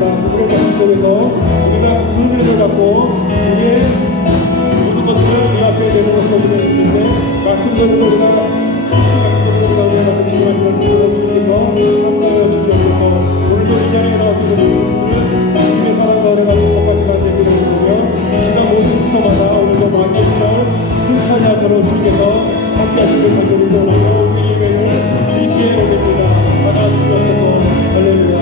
원합니다. 그분의 말씀 속에서 우리가 은혜를 받고 우리의 모든 것들을 주 앞에 내놓고 있는데 말씀대로 우리가 시각적으로 우리가 은혜 받는 시간을 주께서 함께하여 주시옵소서. 오늘도 이 자리에 나와서 우리를 주님의 사랑과 은혜가 축복하시는 되기를 부르며 시간 모든 수서마다 오늘도 만일절 승탄야처럼 주께서 함께하시길 간절히 소원하며 우리 예배를 주님께 올립니다. 받아주시옵소서. 할렐루야.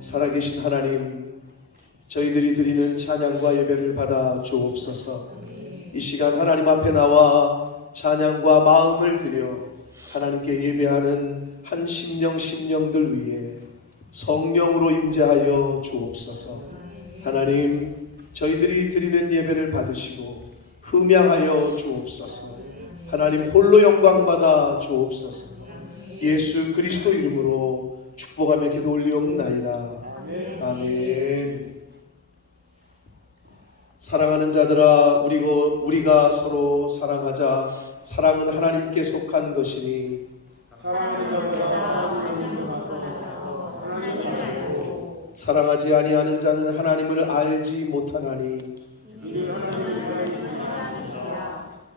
살아계신 하나님, 저희들이 드리는 찬양과 예배를 받아 주옵소서. 이 시간 하나님 앞에 나와 찬양과 마음을 드려 하나님께 예배하는 한 심령들 위해 성령으로 임재하여 주옵소서. 하나님, 저희들이 드리는 예배를 받으시고 흠양하여 주옵소서. 하나님 홀로 영광 받아 주옵소서. 예수 그리스도 이름으로 축복하며 기도 올리옵나이다. 아멘. 사랑하는 자들아, 우리가 서로 사랑하자. 사랑은 하나님께 속한 것이니 사랑하지 아니하는 자는 하나님을 알지 못하나니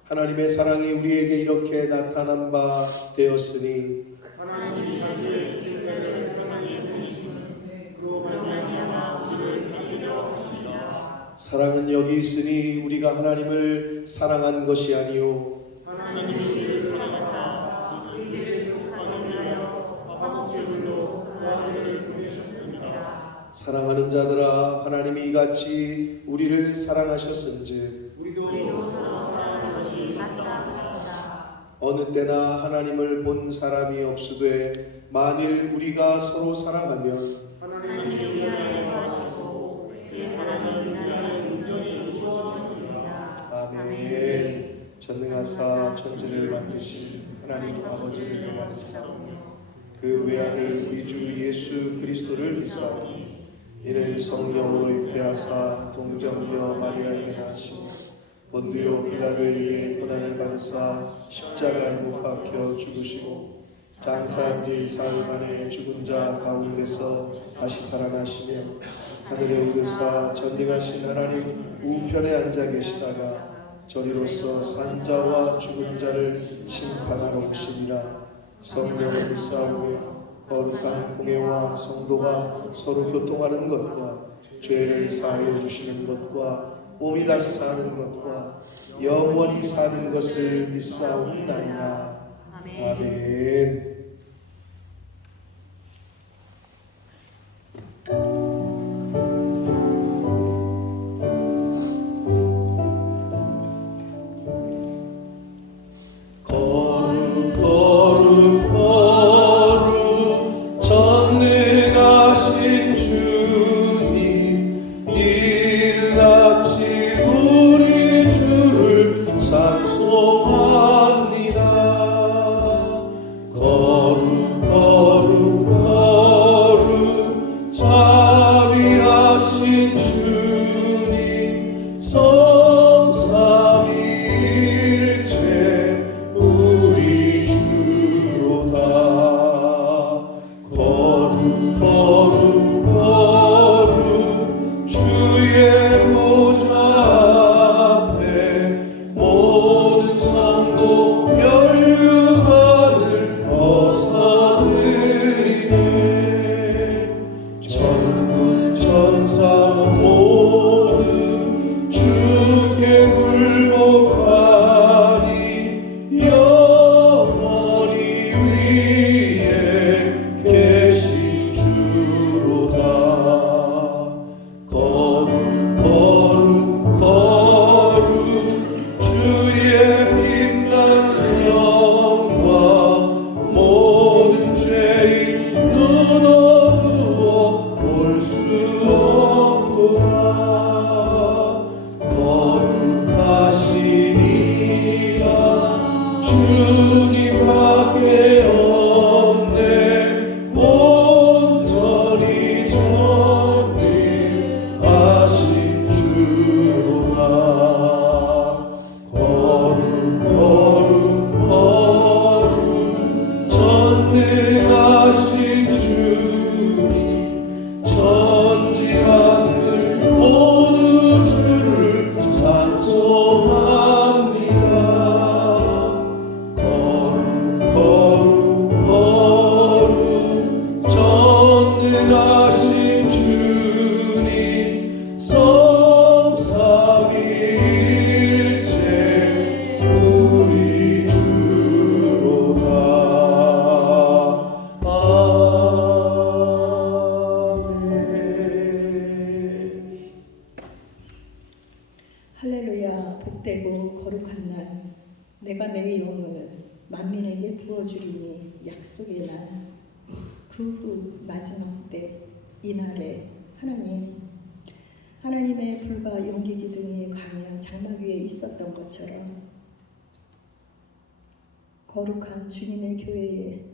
하나님의 사랑이 우리에게 이렇게 나타난 바 되었으니 사랑은 여기 있으니 우리가 하나님을 사랑한 것이 아니요 사랑하는 자들아, 하나님이 이같이 우리를 사랑하셨은즉 어느 때나 하나님을 본 사람이 없으되 만일 우리가 서로 사랑하면 아멘. 하사 천지를 만드신 하나님 아버지를 내가 믿사오며 그 외아들 우리 주 예수 그리스도를 믿사오니 이는 성령으로 잉태하사 동정녀 마리아에게 나시고 본디오 빌라도에게 고난을 받으사 십자가에 못 박혀 죽으시고 장사한 지 사흘 만에 죽은 자 가운데서 다시 살아나시며 하늘에 오르사 전능하신 하나님 우편에 앉아 계시다가 저리로서 산자와 죽은 자를 심판하러 오시리라. 성령을 믿사오며 거룩한 공회와 성도가 서로 교통하는 것과 죄를 사하여 주시는 것과 몸이 다시 사는 것과 영원히 사는 것을 믿사옵나이다. 아멘. 전능하신 주님 이르같이 우리 주를 찬송합니다. 거룩 거룩 거룩 자비하신 주님 성삼위일체 우리 주로다. 거룩 거룩 거룩 주의 보좌 앞에 모든 성도 멸류관을 벗어드리네. 천군 천사 모두 주께 굴복하니 영원히 위에 계신 주로다. 거룩 거룩 거룩 주의 빛난 영광 모든 죄인 눈 어두워 볼 수 없도다. 거룩하시니가 주님밖에 없네. 온전히 전능하신 주로다. 거룩 거룩 거룩 전능하신 주님 천지 만물 모두 주를 찬송합니다. 거룩 거룩 거룩 전능하신 주님 성삼위일체 우리 주로다. 아멘. 할렐루야. 복되고 거룩한 날 내가 내 영을 만민에게 부어주리니 약속의 날 그 후 마지막 때 이날에 하나님의 불과 연기 기둥이 광야 장막 위에 있었던 것처럼 거룩한 주님의 교회에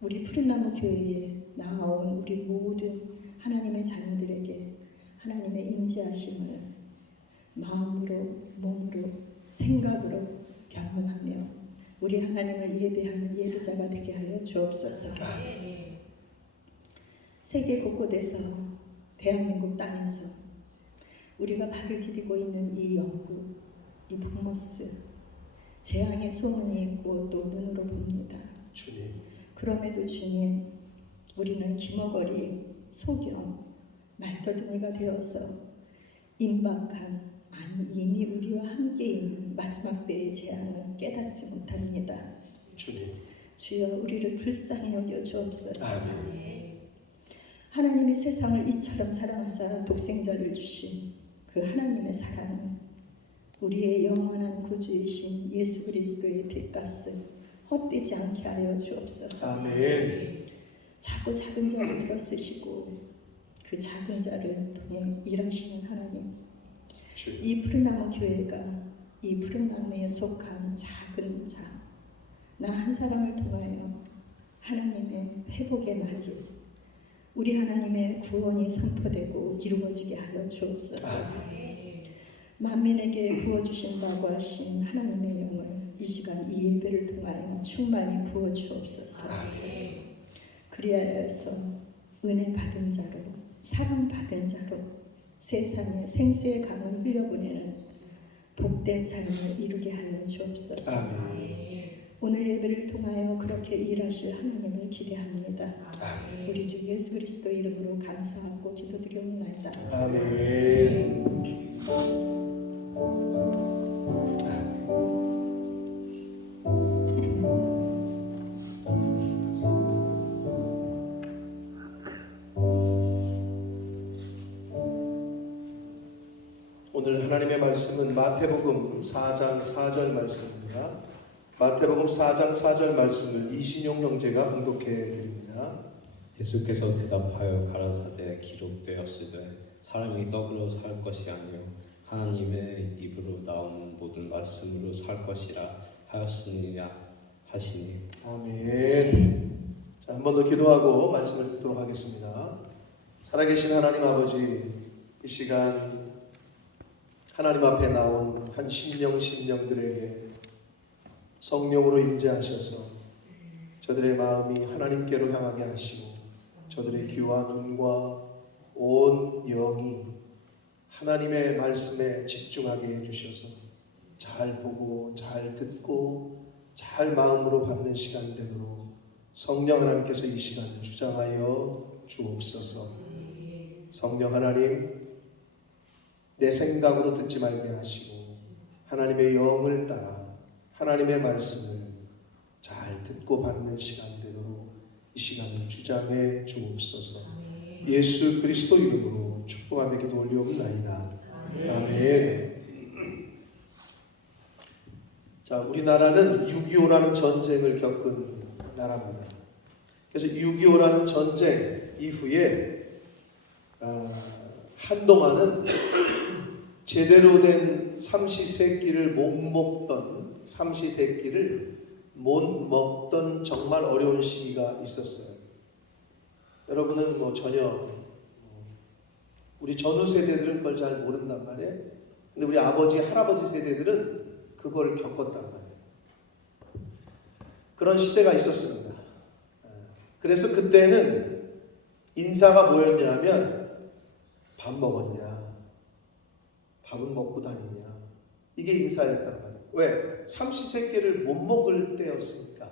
우리 푸른나무 교회에 나아온 우리 모든 하나님의 자녀들에게 하나님의 임재하심을 마음으로 몸으로 생각으로 경험하며 우리 하나님을 예배하는 예배자가 되게 하여 주옵소서. 세계 곳곳에서 대한민국 땅에서 우리가 발을 디디고 있는 이 영국, 이 북모스 재앙의 소문이 있고 또 눈으로 봅니다. 주님 그럼에도 주님, 우리는 기머거리, 소경, 말더듬이가 되어서 임박한 아니 이미 우리와 함께 있는 마지막 때의 재앙을 깨닫지 못합니다. 주님 주여 우리를 불쌍히 여겨 주옵소서. 아멘. 하나님이 세상을 이처럼 사랑하사 독생자를 주신 그 하나님의 사랑은 우리의 영원한 구주이신 예수 그리스도의 핏값을 헛되지 않게 하여 주옵소서. 아멘. 작은 자를 들어쓰시고 그 작은 자를 통해 일하시는 하나님, 주님 이 푸른나무 교회가 이 푸른 나무에 속한 작은 자, 나 한 사람을 통하여 하나님의 회복의 날이, 우리 하나님의 구원이 선포되고 이루어지게 하여 주옵소서. 만민에게 부어주신다고 하신 하나님의 영을 이 시간 이 예배를 통하여 충만히 부어 주옵소서. 그리하여서 은혜 받은 자로, 사랑 받은 자로 세상에 생수의 강을 흘려보내는 복된 삶을 이루게 하여 주옵소서. 오늘 예배를 통하여 그렇게 일하실 하나님을 기대합니다. 우리 주 예수 그리스도 이름으로 감사하고 기도드리옵나이다. 아멘. 오늘 하나님의 말씀은 마태복음 4장 4절 말씀입니다. 마태복음 4장 4절 말씀을 이신용 형제가 봉독해 드립니다. 예수께서 대답하여 가라사대 기록되었으되 사람이 떡으로 살 것이 아니요 하나님의 입으로 나오는 모든 말씀으로 살 것이라 하였으니라 하시니. 아멘. 자, 한 번 더 기도하고 말씀을 듣도록 하겠습니다. 살아계신 하나님 아버지, 이 시간 하나님 앞에 나온 한 심령들에게 성령으로 임재하셔서 저들의 마음이 하나님께로 향하게 하시고 저들의 귀와 눈과 온 영이 하나님의 말씀에 집중하게 해주셔서 잘 보고 잘 듣고 잘 마음으로 받는 시간 되도록 성령 하나님께서 이 시간을 주장하여 주옵소서. 성령 하나님, 내 생각으로 듣지 말게 하시고 하나님의 영을 따라 하나님의 말씀을 잘 듣고 받는 시간 되도록 이 시간을 주장해 주옵소서. 예수 그리스도 이름으로 축복하며 기도 올리옵나이다. 아멘. 자, 우리나라는 6.25라는 전쟁을 겪은 나라입니다. 그래서 6.25라는 전쟁 이후에 한동안은 제대로 된 삼시세끼를 못 먹던 정말 어려운 시기가 있었어요. 여러분은 뭐 전혀 우리 전후 세대들은 그걸 잘 모른단 말이에요. 근데 우리 아버지, 할아버지 세대들은 그걸 겪었단 말이에요. 그런 시대가 있었습니다. 그래서 그때는 인사가 뭐였냐면 밥 먹었냐, 밥은 먹고 다니냐, 이게 인사였단 말이에요. 왜? 삼시세끼를 못 먹을 때였으니까.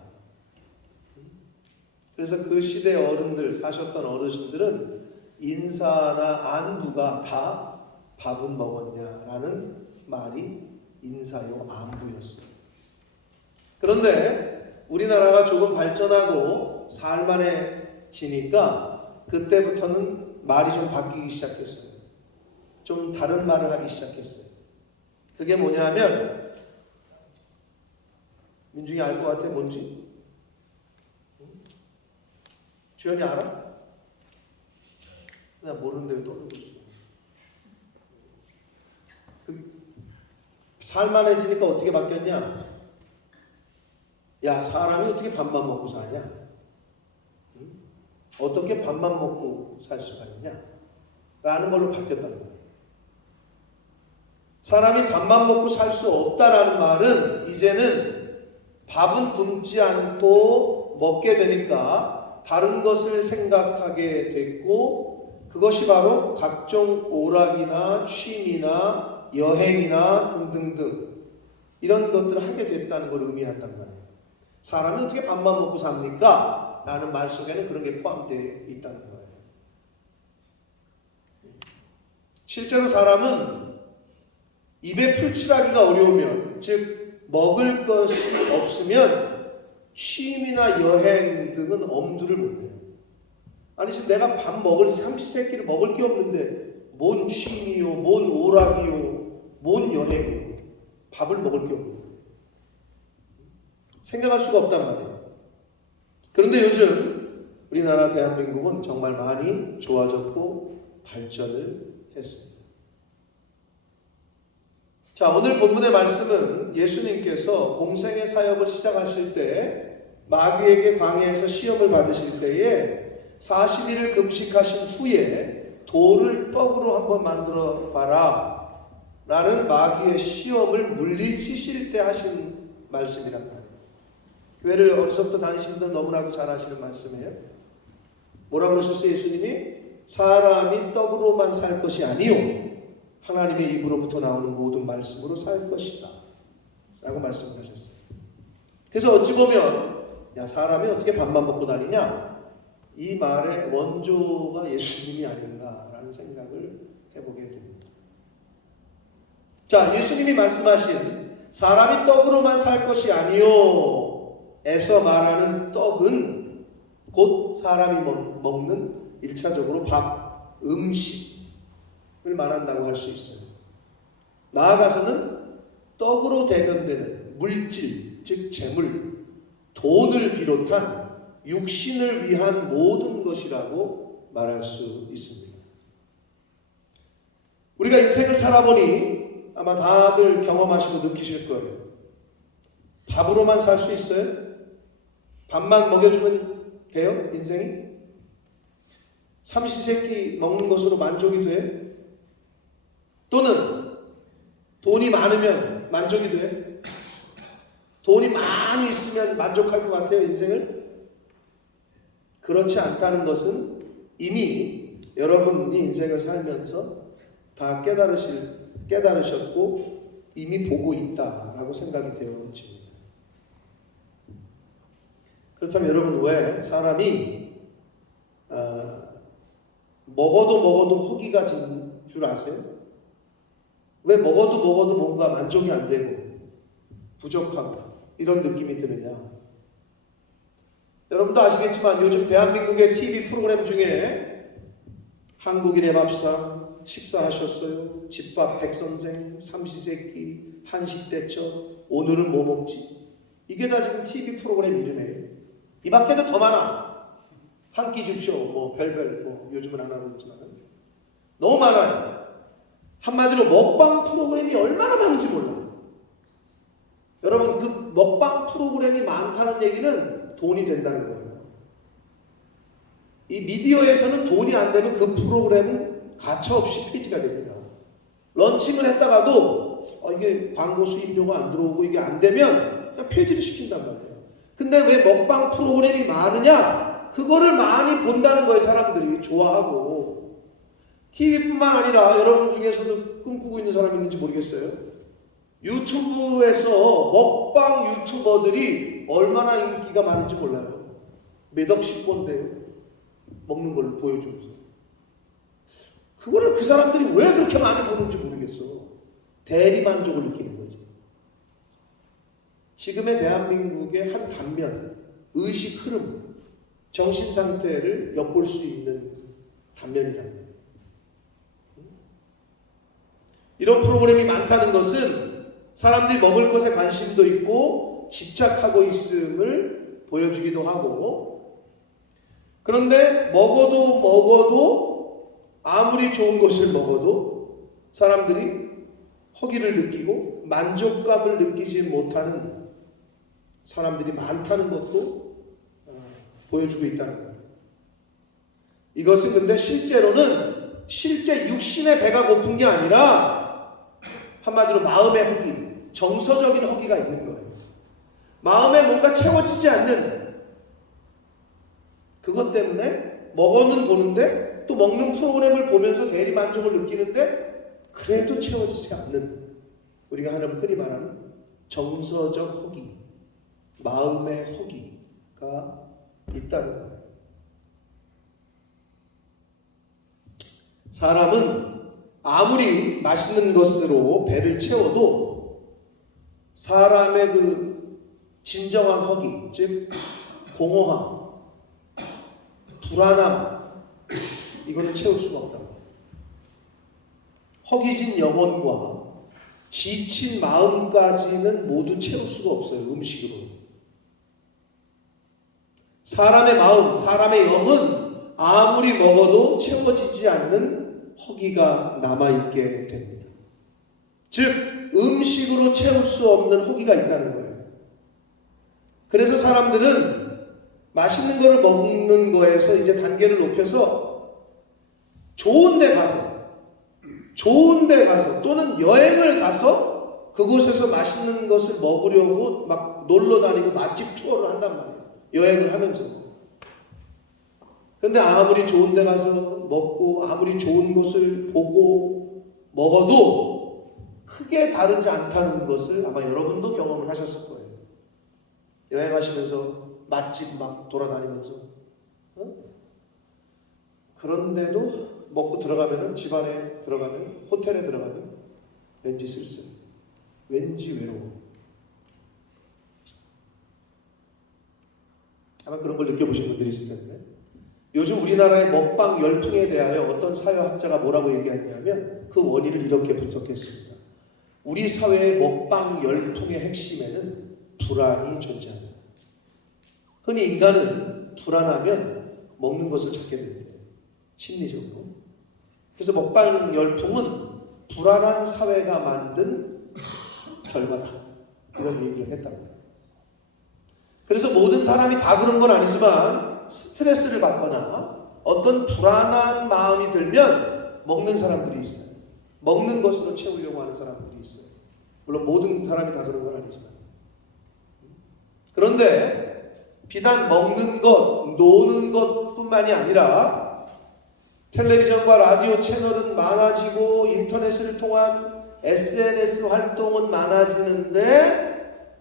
그래서 그 시대 어른들, 사셨던 어르신들은 인사나 안부가 다 밥은 먹었냐라는 말이 인사용 안부였어요. 그런데 우리나라가 조금 발전하고 살만해지니까 그때부터는 말이 좀 바뀌기 시작했어요. 좀 다른 말을 하기 시작했어요. 그게 뭐냐면, 민중이 알 것 같아? 뭔지? 주연이 알아? 그냥 모르는데 왜 떠들고 있어? 살만해지니까 어떻게 바뀌었냐? 야, 사람이 어떻게 밥만 먹고 사냐? 어떻게 밥만 먹고 살 수가 있냐? 라는 걸로 바뀌었다는 거예요. 사람이 밥만 먹고 살 수 없다라는 말은 이제는 밥은 굶지 않고 먹게 되니까 다른 것을 생각하게 됐고, 그것이 바로 각종 오락이나 취미나 여행이나 등등등 이런 것들을 하게 됐다는 걸 의미한단 말이에요. 사람이 어떻게 밥만 먹고 삽니까? 라는 말 속에는 그런 게 포함되어 있다는 거예요. 실제로 사람은 입에 풀칠하기가 어려우면, 즉 먹을 것이 없으면 취미나 여행 등은 엄두를 못 내요. 아니 지금 내가 밥 먹을 삼시세끼를 먹을 게 없는데 뭔 취미요, 뭔 오락이요, 뭔 여행이요, 밥을 먹을 게 없는데 생각할 수가 없단 말이에요. 그런데 요즘 우리나라 대한민국은 정말 많이 좋아졌고 발전을 했습니다. 자, 오늘 본문의 말씀은 예수님께서 공생의 사역을 시작하실 때 마귀에게 광야에서 시험을 받으실 때에 40일을 금식하신 후에 돌을 떡으로 한번 만들어 봐라 라는 마귀의 시험을 물리치실 때 하신 말씀이란 말이에요. 교회를 어디서부터 다니시는 분들 너무나도 잘 아시는 말씀이에요. 뭐라고 그러셨어요? 예수님이 사람이 떡으로만 살 것이 아니요 하나님의 입으로부터 나오는 모든 말씀으로 살 것이다 라고 말씀을 하셨어요. 그래서 어찌 보면 야, 사람이 어떻게 밥만 먹고 다니냐? 이 말의 원조가 예수님이 아닌가라는 생각을 해보게 됩니다. 자, 예수님이 말씀하신 사람이 떡으로만 살 것이 아니요 에서 말하는 떡은 곧 사람이 먹는 1차적으로 밥, 음식을 말한다고 할 수 있어요. 나아가서는 떡으로 대변되는 물질, 즉 재물, 돈을 비롯한 육신을 위한 모든 것이라고 말할 수 있습니다. 우리가 인생을 살아보니 아마 다들 경험하시고 느끼실 거예요. 밥으로만 살 수 있어요? 밥만 먹여주면 돼요? 인생이? 삼시세끼 먹는 것으로 만족이 돼요? 또는 돈이 많으면 만족이 돼요? 돈이 많이 있으면 만족할 것 같아요, 인생을? 그렇지 않다는 것은 이미 여러분이 인생을 살면서 다 깨달으셨고 이미 보고 있다라고 생각이 되어집니다. 그렇다면 여러분, 왜 사람이 먹어도 허기가 진 줄 아세요? 왜 먹어도 뭔가 만족이 안 되고 부족하고 이런 느낌이 드느냐? 여러분도 아시겠지만 요즘 대한민국의 TV 프로그램 중에 한국인의 밥상, 식사하셨어요? 집밥 백선생, 삼시세끼, 한식대처, 오늘은 뭐 먹지? 이게 다 지금 TV 프로그램 이름이에요. 이 밖에도 더 많아. 한 끼 줍쇼, 뭐 별별, 뭐 요즘은 안 하고 있지만 너무 많아요. 한마디로 먹방 프로그램이 얼마나 많은지 몰라요. 여러분, 그 먹방 프로그램이 많다는 얘기는 돈이 된다는 거예요. 이 미디어에서는 돈이 안 되면 그 프로그램은 가차없이 폐지가 됩니다. 런칭을 했다가도 이게 광고 수입료가 안 들어오고 이게 안 되면 그냥 폐지를 시킨단 말이에요. 근데 왜 먹방 프로그램이 많으냐? 그거를 많이 본다는 거예요. 사람들이 좋아하고. TV뿐만 아니라 여러분 중에서도 꿈꾸고 있는 사람이 있는지 모르겠어요. 유튜브에서 먹방 유튜버들이 얼마나 인기가 많은지 몰라요. 몇 억씩 번대요. 먹는 걸 보여주면서. 그거를 그 사람들이 왜 그렇게 많이 보는지 모르겠어. 대리만족을 느끼는 거지. 지금의 대한민국의 한 단면, 의식 흐름, 정신 상태를 엿볼 수 있는 단면이라는 거예요. 이런 프로그램이 많다는 것은 사람들이 먹을 것에 관심도 있고 집착하고 있음을 보여주기도 하고, 그런데 먹어도 아무리 좋은 것을 먹어도 사람들이 허기를 느끼고 만족감을 느끼지 못하는 사람들이 많다는 것도 보여주고 있다는 거예요. 이것은 근데 실제 육신의 배가 고픈 게 아니라 한마디로 마음의 허기, 정서적인 허기가 있는 거예요. 마음에 뭔가 채워지지 않는 그것 때문에 먹어는 보는데 또 먹는 프로그램을 보면서 대리만족을 느끼는데 그래도 채워지지 않는, 우리가 흔히 말하는 정서적 허기, 마음의 허기가 있다는 거예요. 사람은 아무리 맛있는 것으로 배를 채워도 사람의 그 진정한 허기, 즉 공허함, 불안함, 이거는 채울 수가 없다고. 허기진 영혼과 지친 마음까지는 모두 채울 수가 없어요. 음식으로. 사람의 마음, 사람의 영은 아무리 먹어도 채워지지 않는 허기가 남아있게 됩니다. 즉 음식으로 채울 수 없는 허기가 있다는 거예요. 그래서 사람들은 맛있는 거를 먹는 거에서 이제 단계를 높여서 좋은 데 가서 또는 여행을 가서 그곳에서 맛있는 것을 먹으려고 막 놀러 다니고 맛집 투어를 한단 말이에요. 여행을 하면서. 근데 아무리 좋은 데 가서 먹고 아무리 좋은 곳을 보고 먹어도 크게 다르지 않다는 것을 아마 여러분도 경험을 하셨을 거예요. 여행하시면서 맛집 막 돌아다니면서 그런데도 먹고 들어가면은 집안에 들어가면 호텔에 들어가면 왠지 쓸쓸, 왠지 외로워. 아마 그런 걸 느껴보신 분들이 있을 텐데 요즘 우리나라의 먹방 열풍에 대하여 어떤 사회학자가 뭐라고 얘기했냐면 그 원인을 이렇게 분석했습니다. 우리 사회의 먹방 열풍의 핵심에는 불안이 존재합니다. 흔히 인간은 불안하면 먹는 것을 찾게 됩니다. 심리적으로. 그래서 먹방 열풍은 불안한 사회가 만든 결과다. 이런 얘기를 했다고 해요. 그래서 모든 사람이 다 그런 건 아니지만 스트레스를 받거나 어떤 불안한 마음이 들면 먹는 사람들이 있어요. 먹는 것으로 채우려고 하는 사람들이 있어요. 물론 모든 사람이 다 그런 건 아니지만. 그런데 비단 먹는 것, 노는 것뿐만이 아니라 텔레비전과 라디오 채널은 많아지고 인터넷을 통한 SNS 활동은 많아지는데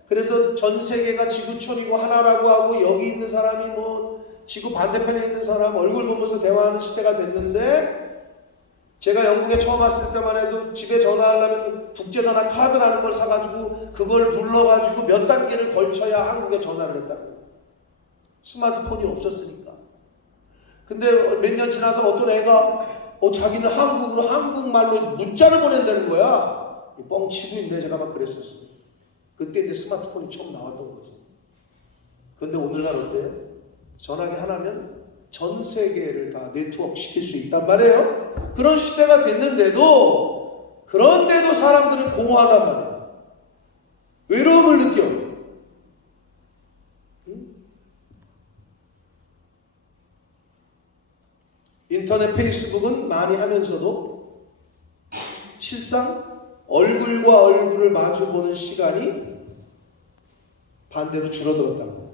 그래서 전 세계가 지구촌이고 하나라고 하고 여기 있는 사람이 뭐 지구 반대편에 있는 사람 얼굴 보면서 대화하는 시대가 됐는데 제가 영국에 처음 왔을 때만 해도 집에 전화하려면 국제전화 카드라는 걸 사가지고 그걸 눌러가지고 몇 단계를 걸쳐야 한국에 전화를 했다고. 스마트폰이 없었으니까. 근데 몇 년 지나서 어떤 애가 자기는 한국으로 한국말로 문자를 보낸다는 거야. 뻥치고 있네. 제가 막 그랬었어요. 그때 이제 스마트폰이 처음 나왔던 거죠. 근데 오늘날 어때요? 전화기 하나면 전 세계를 다 네트워크 시킬 수 있단 말이에요. 그런 시대가 됐는데도 그런데도 사람들은 공허하단 말이에요. 외로움을 느껴. 인터넷 페이스북은 많이 하면서도 실상 얼굴과 얼굴을 마주보는 시간이 반대로 줄어들었다는 거예요.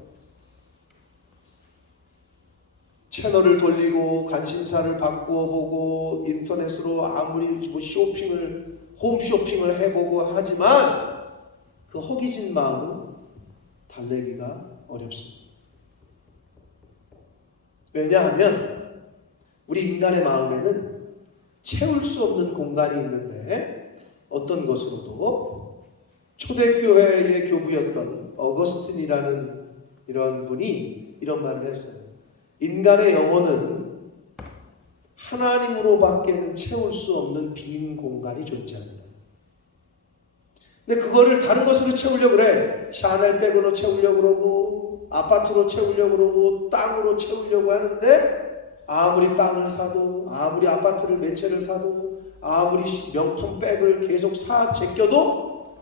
채널을 돌리고 관심사를 바꾸어 보고 인터넷으로 아무리 뭐 홈쇼핑을 해보고 하지만 그 허기진 마음은 달래기가 어렵습니다. 왜냐하면 우리 인간의 마음에는 채울 수 없는 공간이 있는데 어떤 것으로도 초대교회의 교부였던 어거스틴이라는 이런 분이 이런 말을 했어요. 인간의 영혼은 하나님으로밖에는 채울 수 없는 빈 공간이 존재한다. 근데 그거를 다른 것으로 채우려고 그래. 샤넬백으로 채우려고 그러고 아파트로 채우려고 그러고 땅으로 채우려고 하는데 아무리 땅을 사도 아무리 아파트를 몇 채를 사도 아무리 명품 백을 계속 제껴도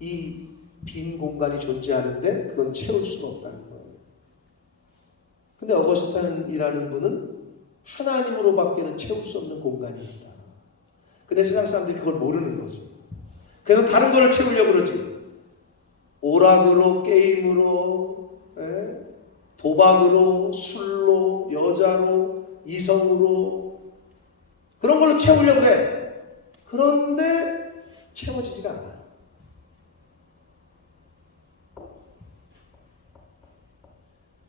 이 빈 공간이 존재하는데 그건 채울 수가 없다는 거예요. 근데 어거스틴이라는 분은 하나님으로밖에는 채울 수 없는 공간이 있다. 근데 세상 사람들이 그걸 모르는 거지. 그래서 다른 걸 채우려고 그러지. 오락으로, 게임으로, 도박으로, 술로, 여자로, 이성으로 그런 걸로 채우려고 그래. 그런데 채워지지가 않아.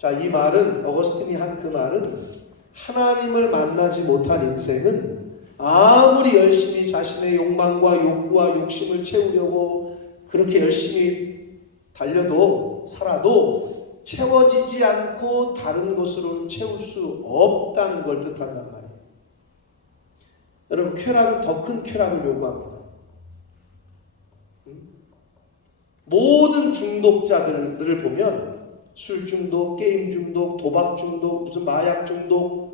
자, 이 말은 어거스틴이 한 그 말은 하나님을 만나지 못한 인생은 아무리 열심히 자신의 욕망과 욕구와 욕심을 채우려고 그렇게 열심히 달려도 살아도 채워지지 않고 다른 것으로는 채울 수 없다는 걸 뜻한단 말이에요. 여러분, 쾌락은 더 큰 쾌락을 요구합니다. 모든 중독자들을 보면 술 중독, 게임 중독, 도박 중독, 무슨 마약 중독,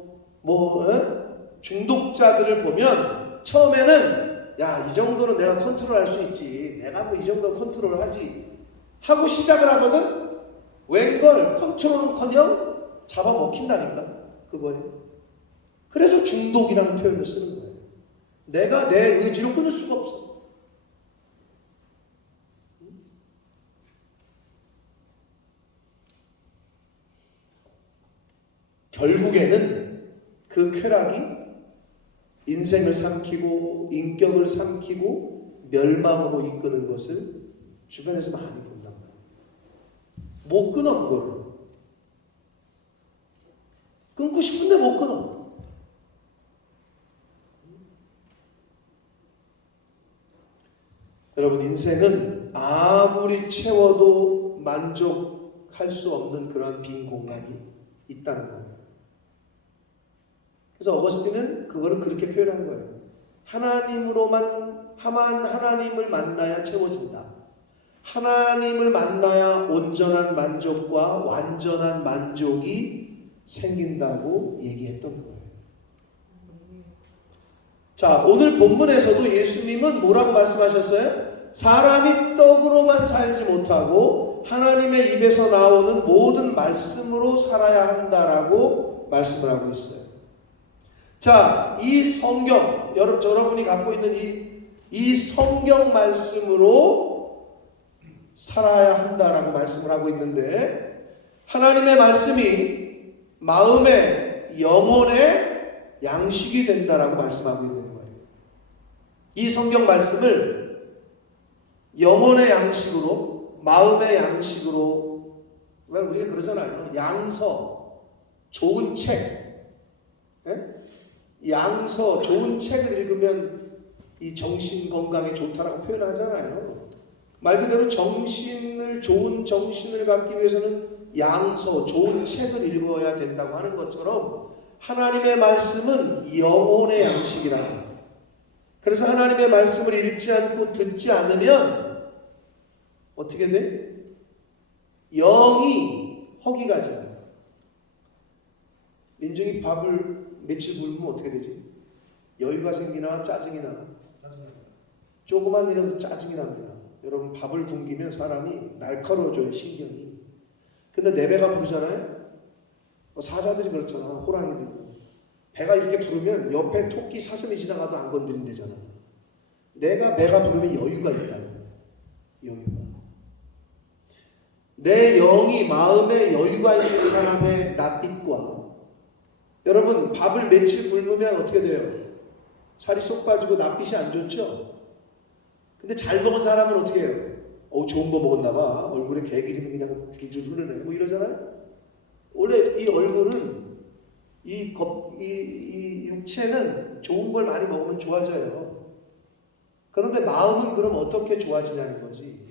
중독자들을 보면 처음에는 야, 이 정도는 내가 컨트롤할 수 있지. 내가 뭐 이 정도 컨트롤 하지. 하고 시작을 하거든. 웬걸 컨트롤은커녕 잡아먹힌다니까 그거에. 그래서 중독이라는 표현을 쓰는 거예요. 내가 내 의지로 끊을 수가 없어. 결국에는 그 쾌락이 인생을 삼키고 인격을 삼키고 멸망으로 이끄는 것을 주변에서 많이 본단 말이에요. 못 끊어 그거를. 끊고 싶은데 못 끊어. 여러분, 인생은 아무리 채워도 만족할 수 없는 그런 빈 공간이 있다는 거예요. 그래서 어거스틴은 그거를 그렇게 표현한 거예요. 하나님을 만나야 채워진다. 하나님을 만나야 온전한 만족과 완전한 만족이 생긴다고 얘기했던 거예요. 자, 오늘 본문에서도 예수님은 뭐라고 말씀하셨어요? 사람이 떡으로만 살지 못하고 하나님의 입에서 나오는 모든 말씀으로 살아야 한다라고 말씀을 하고 있어요. 자, 이 성경, 여러분이 갖고 있는 이 성경 말씀으로 살아야 한다라고 말씀을 하고 있는데, 하나님의 말씀이 마음의 영혼의 양식이 된다라고 말씀하고 있는 거예요. 이 성경 말씀을 영혼의 양식으로, 마음의 양식으로, 왜 우리가 그러잖아요. 양서, 좋은 책, 예? 양서, 좋은 책을 읽으면 이 정신 건강에 좋다라고 표현하잖아요. 말 그대로 좋은 정신을 갖기 위해서는 양서, 좋은 책을 읽어야 된다고 하는 것처럼 하나님의 말씀은 영혼의 양식이라. 그래서 하나님의 말씀을 읽지 않고 듣지 않으면 어떻게 돼? 영이 허기가 져. 민중이 밥을 며칠 굶으면 어떻게 되지? 여유가 생기나 짜증이 나? 조그만 일에도 짜증이 납니다. 여러분, 밥을 굶기면 사람이 날카로워져요, 신경이. 근데 내 배가 부르잖아요? 사자들이 그렇잖아, 호랑이들도. 배가 이렇게 부르면 옆에 토끼 사슴이 지나가도 안 건드린대잖아. 배가 부르면 여유가 있다고. 여유가. 내 영이 마음에 여유가 있는 사람의 낯빛과, 여러분, 밥을 며칠 굶으면 어떻게 돼요? 살이 쏙 빠지고 낯빛이 안 좋죠? 근데 잘 먹은 사람은 어떻게 해요? 좋은 거 먹었나 봐. 얼굴에 개기름이 그냥 줄줄 흐르네. 뭐 이러잖아요? 원래 이 얼굴은, 이 육체는 좋은 걸 많이 먹으면 좋아져요. 그런데 마음은 그럼 어떻게 좋아지냐는 거지.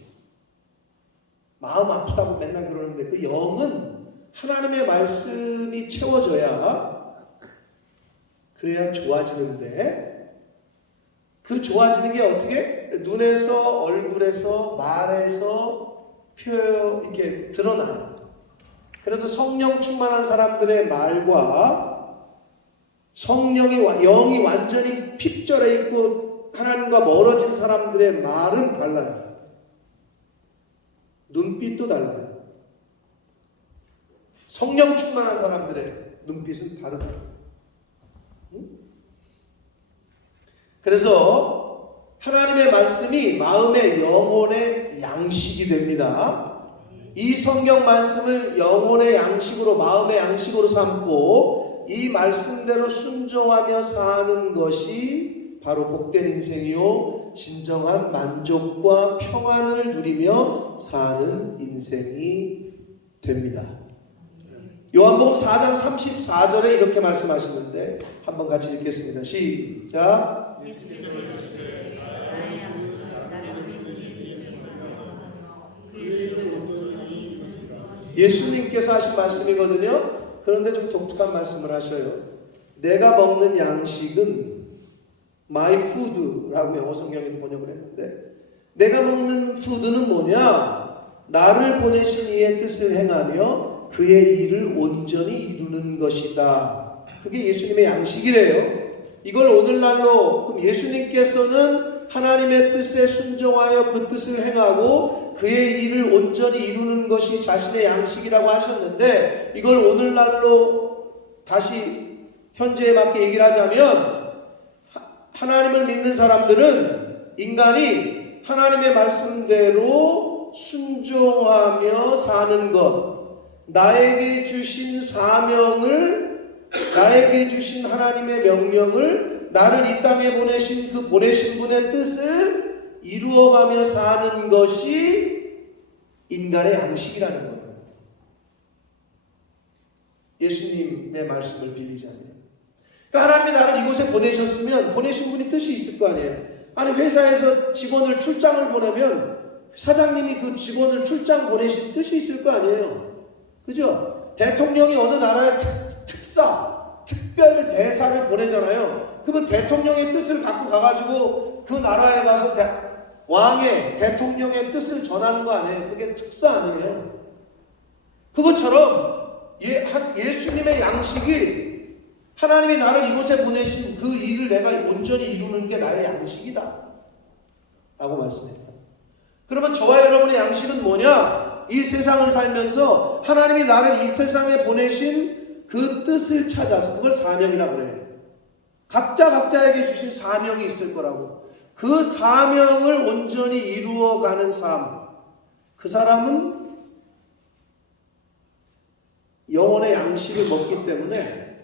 마음 아프다고 맨날 그러는데 그 영은 하나님의 말씀이 채워져야, 그래야 좋아지는데, 그 좋아지는 게 어떻게? 눈에서, 얼굴에서, 말에서 이렇게 드러나요. 그래서 성령 충만한 사람들의 말과 영이 완전히 핍절해 있고 하나님과 멀어진 사람들의 말은 달라요. 눈빛도 달라요. 성령 충만한 사람들의 눈빛은 다르다. 그래서 하나님의 말씀이 마음의 영혼의 양식이 됩니다. 이 성경 말씀을 영혼의 양식으로, 마음의 양식으로 삼고 이 말씀대로 순종하며 사는 것이 바로 복된 인생이요, 진정한 만족과 평안을 누리며 사는 인생이 됩니다. 요한복음 4장 34절에 이렇게 말씀하시는데 한번 같이 읽겠습니다. 시작. 예수님께서 하신 말씀이거든요. 그런데 좀 독특한 말씀을 하셔요. 내가 먹는 양식은 my food라고 영어 성경에도 번역을 했는데, 내가 먹는 푸드는 뭐냐? 나를 보내신 이의 뜻을 행하며 그의 일을 온전히 이루는 것이다. 그게 예수님의 양식이래요. 이걸 오늘날로, 그럼 예수님께서는 하나님의 뜻에 순종하여 그 뜻을 행하고 그의 일을 온전히 이루는 것이 자신의 양식이라고 하셨는데, 이걸 오늘날로 다시 현재에 맞게 얘기를 하자면, 하나님을 믿는 사람들은 인간이 하나님의 말씀대로 순종하며 사는 것, 나에게 주신 사명을, 나에게 주신 하나님의 명령을, 나를 이 땅에 보내신 그 보내신 분의 뜻을 이루어가며 사는 것이 인간의 양식이라는 거예요. 예수님의 말씀을 빌리자면, 그러니까 하나님이 나를 이곳에 보내셨으면 보내신 분이 뜻이 있을 거 아니에요. 아니, 회사에서 직원을 출장을 보내면 사장님이 그 직원을 출장 보내신 뜻이 있을 거 아니에요. 그죠? 대통령이 어느 나라의 특별 대사를 보내잖아요. 그러면 대통령의 뜻을 갖고 가가지고 그 나라에 가서 왕의 대통령의 뜻을 전하는 거 아니에요. 그게 특사 아니에요. 그것처럼 예수님의 양식이, 하나님이 나를 이곳에 보내신 그 일을 내가 온전히 이루는 게 나의 양식이다 라고 말씀합니다. 그러면 저와 여러분의 양식은 뭐냐? 이 세상을 살면서 하나님이 나를 이 세상에 보내신 그 뜻을 찾아서, 그걸 사명이라고 그래요. 각자에게 주신 사명이 있을 거라고. 그 사명을 온전히 이루어가는 삶, 그 사람은 영혼의 양식을 먹기 때문에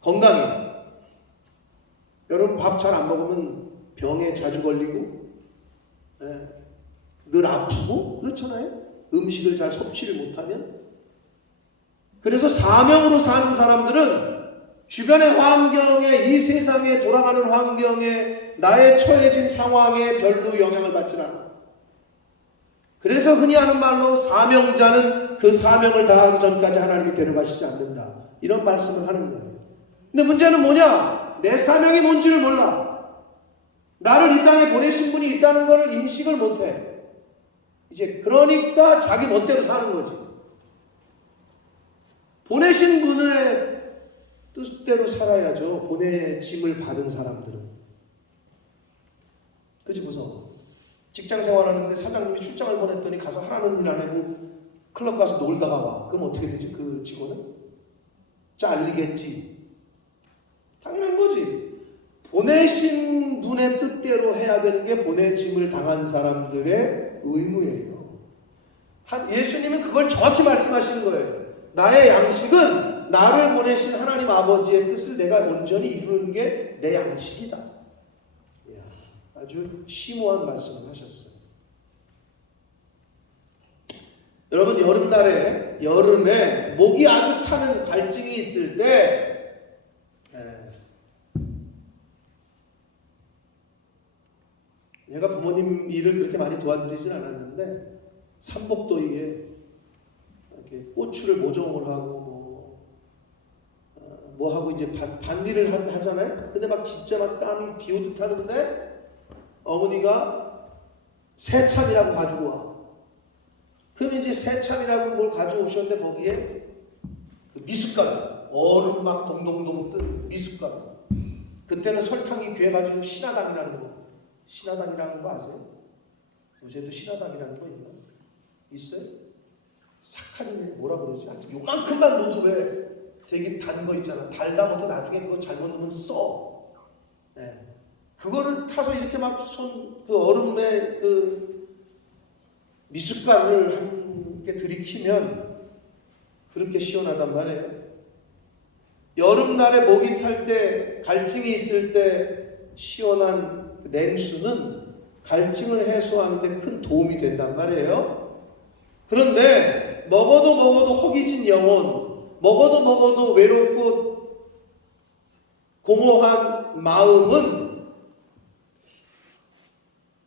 건강해. 여러분, 밥 잘 안 먹으면 병에 자주 걸리고, 늘 아프고 그렇잖아요. 음식을 잘 섭취를 못하면. 그래서 사명으로 사는 사람들은 주변의 환경에, 이 세상에 돌아가는 환경에, 나의 처해진 상황에 별로 영향을 받지 않아. 그래서 흔히 하는 말로 사명자는 그 사명을 다하기 전까지 하나님이 데려가시지 않는다, 이런 말씀을 하는 거예요. 근데 문제는 뭐냐? 내 사명이 뭔지를 몰라. 나를 이 땅에 보내신 분이 있다는 것을 인식을 못해. 이제 그러니까 자기 멋대로 사는 거지. 보내신 분의 뜻대로 살아야죠. 보내짐을 받은 사람들은. 그치, 무서워. 직장 생활하는데 사장님이 출장을 보냈더니 가서 하라는 일 안 하고 클럽 가서 놀다가 와. 그럼 어떻게 되지? 그 직원은? 잘리겠지. 당연한 거지. 보내신 분의 뜻대로 해야 되는 게 보내짐을 당한 사람들의 의무예요. 예수님은 그걸 정확히 말씀하시는 거예요. 나의 양식은 나를 보내신 하나님 아버지의 뜻을 내가 온전히 이루는 게 내 양식이다. 이야, 아주 심오한 말씀을 하셨어요. 여러분, 여름에 목이 아주 타는 갈증이 있을 때, 제가 부모님 일을 그렇게 많이 도와드리진 않았는데, 삼복도위에 이렇게 고추를 모종을 하고 뭐 하고 이제 밭일을 하잖아요. 근데 막 진짜 막 땀이 비 오듯 하는데 어머니가 새참이라고 가지고 와. 그럼 이제 새참이라고 뭘 가져오셨는데 거기에 그 미숫가루, 얼음 막 동동동 뜬 미숫가루. 그때는 설탕이 귀해가지고 신화당이라는 거 아세요? 요새도 신화당이라는 거 있나? 있어요? 사카린이 뭐라 그러지? 요만큼만 넣어도 왜 되게 단 거 있잖아. 달다 못해 나중에 그거 잘못 넣으면 써. 그거를 타서 이렇게 막 그 얼음에 그 미숫가루를 함께 들이키면 그렇게 시원하단 말이에요. 여름날에 목이 탈 때, 갈증이 있을 때 시원한 그 냉수는 갈증을 해소하는 데 큰 도움이 된단 말이에요. 그런데 먹어도 허기진 영혼, 먹어도 외롭고 공허한 마음은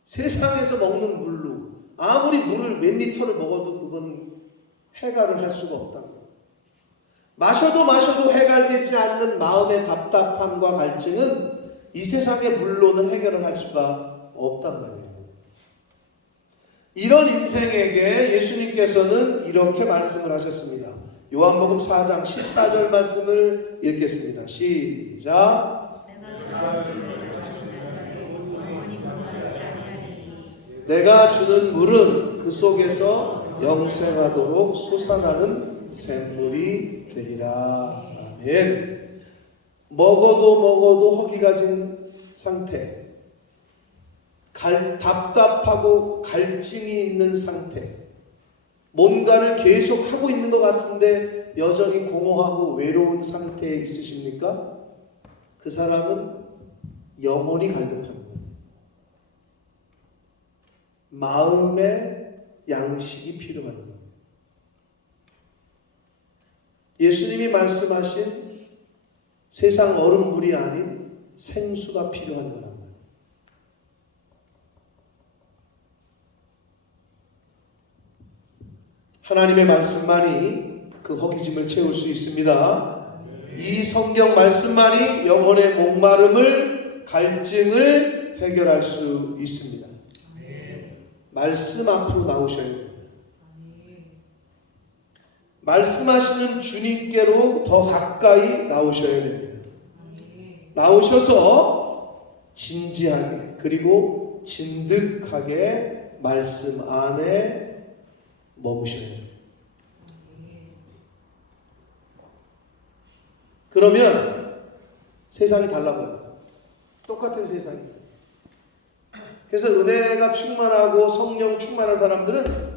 세상에서 먹는 물로 아무리 물을 몇 리터를 먹어도 그건 해결을 할 수가 없다고. 마셔도 해결되지 않는 마음의 답답함과 갈증은 이 세상의 물로는 해결을 할 수가 없단 말이에요. 이런 인생에게 예수님께서는 이렇게 말씀을 하셨습니다. 요한복음 4장 14절 말씀을 읽겠습니다. 시작. 내가 주는 물은 그 속에서 영생하도록 솟아나는 샘물이 되리라. 아멘. 먹어도 허기가 진 상태, 답답하고 갈증이 있는 상태, 뭔가를 계속 하고 있는 것 같은데 여전히 공허하고 외로운 상태에 있으십니까? 그 사람은 영혼이 갈급한 거예요. 마음의 양식이 필요한 거예요. 예수님이 말씀하신 세상 얼음물이 아닌 생수가 필요한 거란 말이에요. 하나님의 말씀만이 그 허기짐을 채울 수 있습니다. 이 성경 말씀만이 영혼의 목마름을, 갈증을 해결할 수 있습니다. 말씀 앞으로 나오셔야 됩니다. 말씀하시는 주님께로 더 가까이 나오셔야 됩니다. 나오셔서 진지하게 그리고 진득하게 말씀 안에 머무셔야 돼요. 그러면 세상이 달라져요. 똑같은 세상이. 그래서 은혜가 충만하고 성령 충만한 사람들은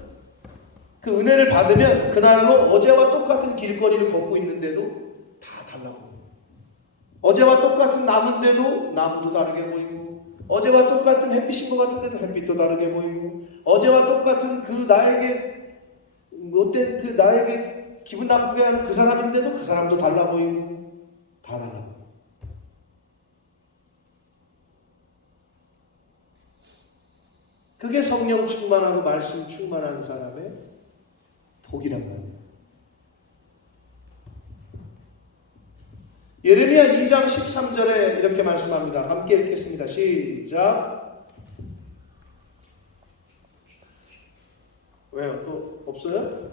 그 은혜를 받으면 그날로 어제와 똑같은 길거리를 걷고 있는데도 다 달라 보여요. 어제와 똑같은 나무인데도 나무도 다르게 보이고, 어제와 똑같은 햇빛인 것 같은데도 햇빛도 다르게 보이고, 어제와 똑같은 그 나에게 못된 그 나에게 기분 나쁘게 하는 그 사람인데도 그 사람도 달라 보이고, 다 달라 보여요. 그게 성령 충만하고 말씀 충만한 사람의 복이란 말이에요. 예레미야 2장 13절에 이렇게 말씀합니다. 함께 읽겠습니다. 시작. 왜요? 또 없어요?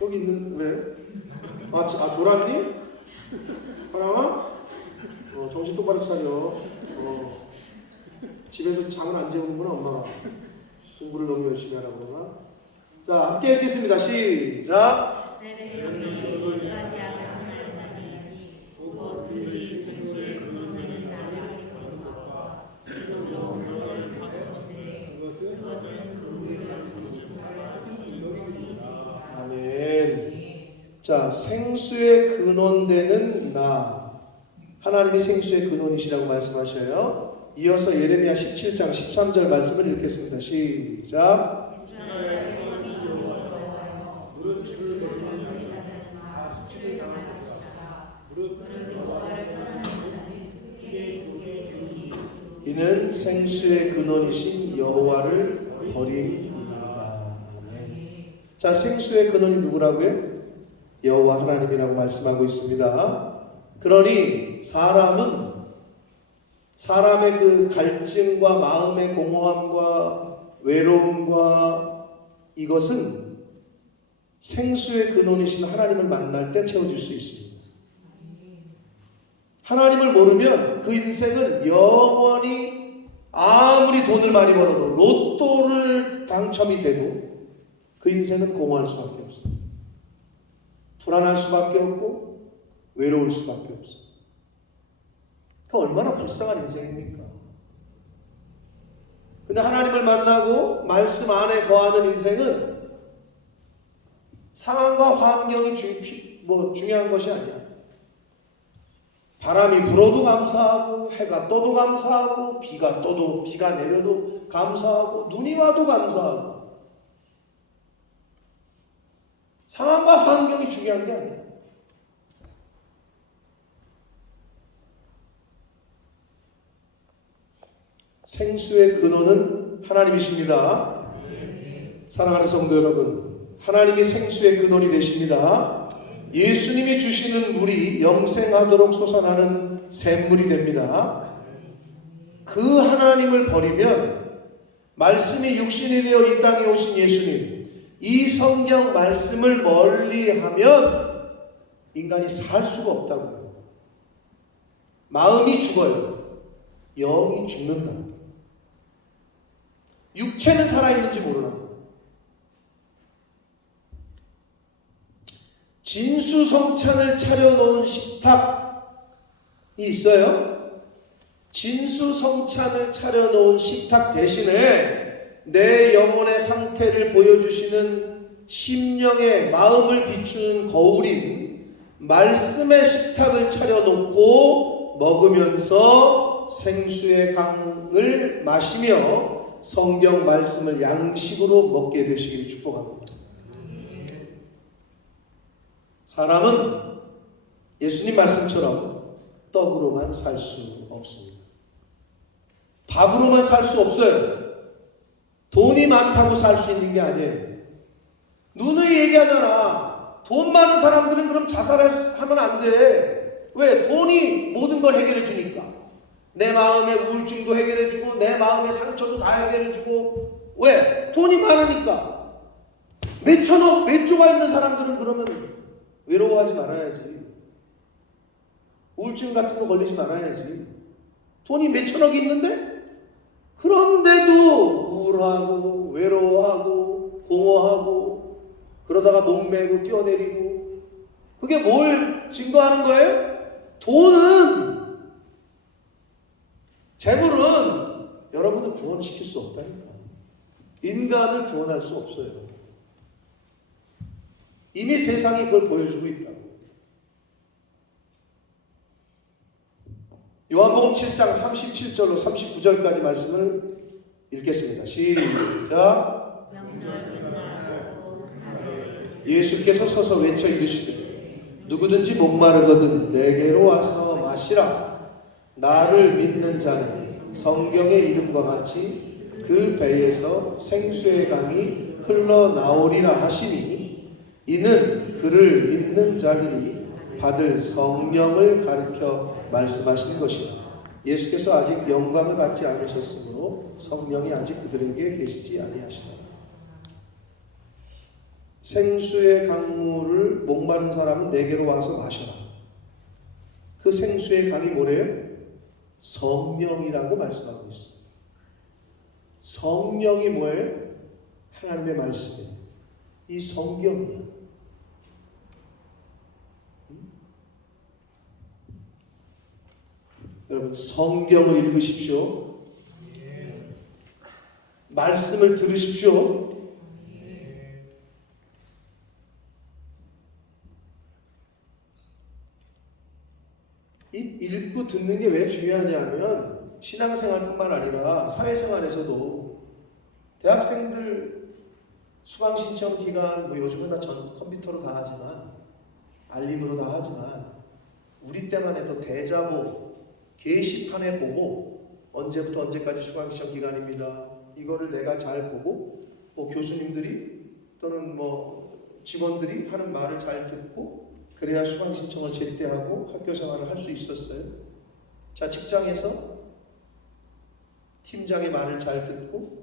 여기 있는 왜? 졸았니? 파랑아? 정신 똑바로 차려. 집에서 잠을 안 재우는구나. 엄마가 공부를 너무 열심히 하라고 그러나? 자, 함께 읽겠습니다. 시작. 아멘. 자, 생수의 근원되는 나. 하나님이 생수의 근원이시라고 말씀하셔요. 이어서 예레미야 17장 13절 말씀을 읽겠습니다. 시작. 이는 생수의 근원이신 여호와를 버림이니이다. 아멘. 자, 생수의 근원이 누구라고요? 여호와 하나님이라고 말씀하고 있습니다. 그러니 사람의 그 갈증과 마음의 공허함과 외로움과 이것은 생수의 근원이신 하나님을 만날 때 채워질 수 있습니다. 하나님을 모르면 그 인생은 영원히 아무리 돈을 많이 벌어도 로또를 당첨이 돼도 그 인생은 공허할 수밖에 없어요. 불안할 수밖에 없고 외로울 수밖에 없어요. 그 얼마나 불쌍한 인생입니까? 근데 하나님을 만나고 말씀 안에 거하는 인생은 상황과 환경이 중요한 것이 아니야. 바람이 불어도 감사하고, 해가 떠도 감사하고, 비가 내려도 감사하고, 눈이 와도 감사하고. 상황과 환경이 중요한 게 아니야. 생수의 근원은 하나님이십니다. 사랑하는 성도 여러분, 하나님이 생수의 근원이 되십니다. 예수님이 주시는 물이 영생하도록 솟아나는 샘물이 됩니다. 그 하나님을 버리면, 말씀이 육신이 되어 이 땅에 오신 예수님, 이 성경 말씀을 멀리하면 인간이 살 수가 없다고요. 마음이 죽어요. 영이 죽는다. 육체는 살아있는지 모르나 거예요. 진수성찬을 차려놓은 식탁이 있어요. 진수성찬을 차려놓은 식탁 대신에 내 영혼의 상태를 보여주시는 심령의 마음을 비추는 거울인 말씀의 식탁을 차려놓고 먹으면서 생수의 강을 마시며 성경 말씀을 양식으로 먹게 되시길 축복합니다. 사람은 예수님 말씀처럼 떡으로만 살 수 없습니다. 밥으로만 살 수 없어요. 돈이 많다고 살 수 있는 게 아니에요. 누누이 얘기하잖아. 돈 많은 사람들은 그럼 자살하면 안 돼. 왜? 돈이 모든 걸 해결해 주니까. 내 마음의 우울증도 해결해 주고 내 마음의 상처도 다 해결해 주고. 왜? 돈이 많으니까. 몇 천억, 몇 조가 있는 사람들은 그러면 외로워하지 말아야지. 우울증 같은 거 걸리지 말아야지. 돈이 몇 천억이 있는데? 그런데도 우울하고 외로워하고 공허하고 그러다가 목매고 뛰어내리고. 그게 뭘 증거하는 거예요? 돈은, 재물은 여러분을 구원시킬 수 없다니까. 인간을 구원할 수 없어요. 이미 세상이 그걸 보여주고 있다고. 요한복음 7장 37절로 39절까지 말씀을 읽겠습니다. 시작. 예수께서 서서 외쳐 이르시되 누구든지 목마르거든 내게로 와서 마시라. 나를 믿는 자는 성경의 이름과 같이 그 배에서 생수의 강이 흘러나오리라 하시니 이는 그를 믿는 자들이 받을 성령을 가르쳐 말씀하시는 것이다. 예수께서 아직 영광을 받지 않으셨으므로 성령이 아직 그들에게 계시지 아니하시다. 생수의 강물을 목마른 사람은 내게로 와서 마셔라. 그 생수의 강이 뭐래요? 성령이라고 말씀하고 있어요. 성령이 뭐예요? 하나님의 말씀이에요. 이 성경이야. 여러분 성경을 읽으십시오. 말씀을 들으십시오. 이 읽고 듣는 게 왜 중요하냐면 신앙생활뿐만 아니라 사회생활에서도 대학생들 수강 신청 기간 뭐 요즘은 다 컴퓨터로 다 하지만 알림으로 다 하지만 우리 때만 해도 대자보 게시판에 보고 언제부터 언제까지 수강 신청 기간입니다. 이거를 내가 잘 보고 뭐 교수님들이 또는 뭐 직원들이 하는 말을 잘 듣고 그래야 수강 신청을 제때 하고 학교 생활을 할 수 있었어요. 자, 직장에서 팀장의 말을 잘 듣고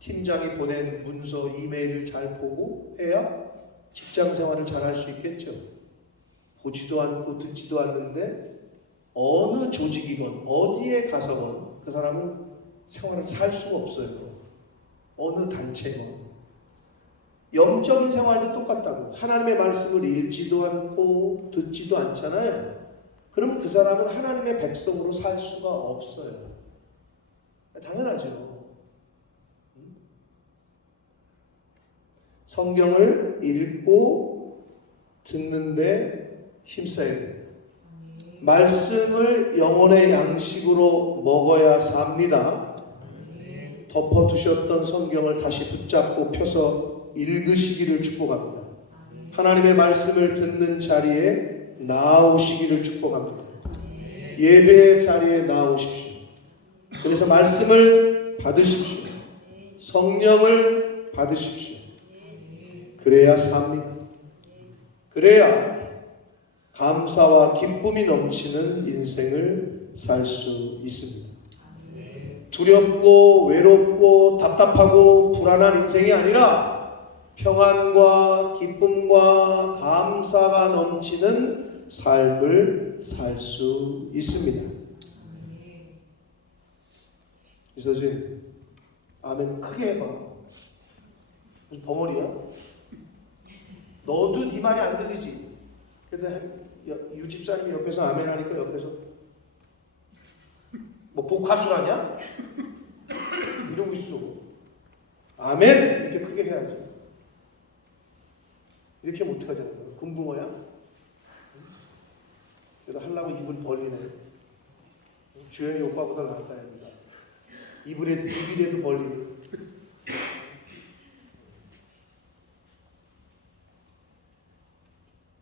팀장이 보낸 문서, 이메일을 잘 보고 해야 직장 생활을 잘 할 수 있겠죠. 보지도 않고 듣지도 않는데 어느 조직이건 어디에 가서건 그 사람은 생활을 살 수가 없어요. 어느 단체건. 영적인 생활도 똑같다고. 하나님의 말씀을 읽지도 않고 듣지도 않잖아요. 그럼 그 사람은 하나님의 백성으로 살 수가 없어요. 당연하죠. 성경을 읽고 듣는데 힘써야 돼요. 말씀을 영혼의 양식으로 먹어야 삽니다. 덮어두셨던 성경을 다시 붙잡고 펴서 읽으시기를 축복합니다. 하나님의 말씀을 듣는 자리에 나오시기를 축복합니다. 예배의 자리에 나오십시오. 그래서 말씀을 받으십시오. 성령을 받으십시오. 그래야 삽니다. 그래야 감사와 기쁨이 넘치는 인생을 살 수 있습니다. 두렵고 외롭고 답답하고 불안한 인생이 아니라 평안과 기쁨과 감사가 넘치는 삶을 살 수 있습니다. 이서진 아멘 크게 해봐. 무슨 벙어리야? 너도 네 말이 안 들리지? 그래도 유 집사님이 옆에서 아멘 하니까 옆에서 뭐 복화술하냐? 이러고 있어. 아멘! 이렇게 크게 해야지. 이렇게 하면 어떡하자는 거야? 금붕어야? 그래도 하려고 입을 벌리네. 주연이 오빠보다 낫다, 얘가. 입이라도 벌리네.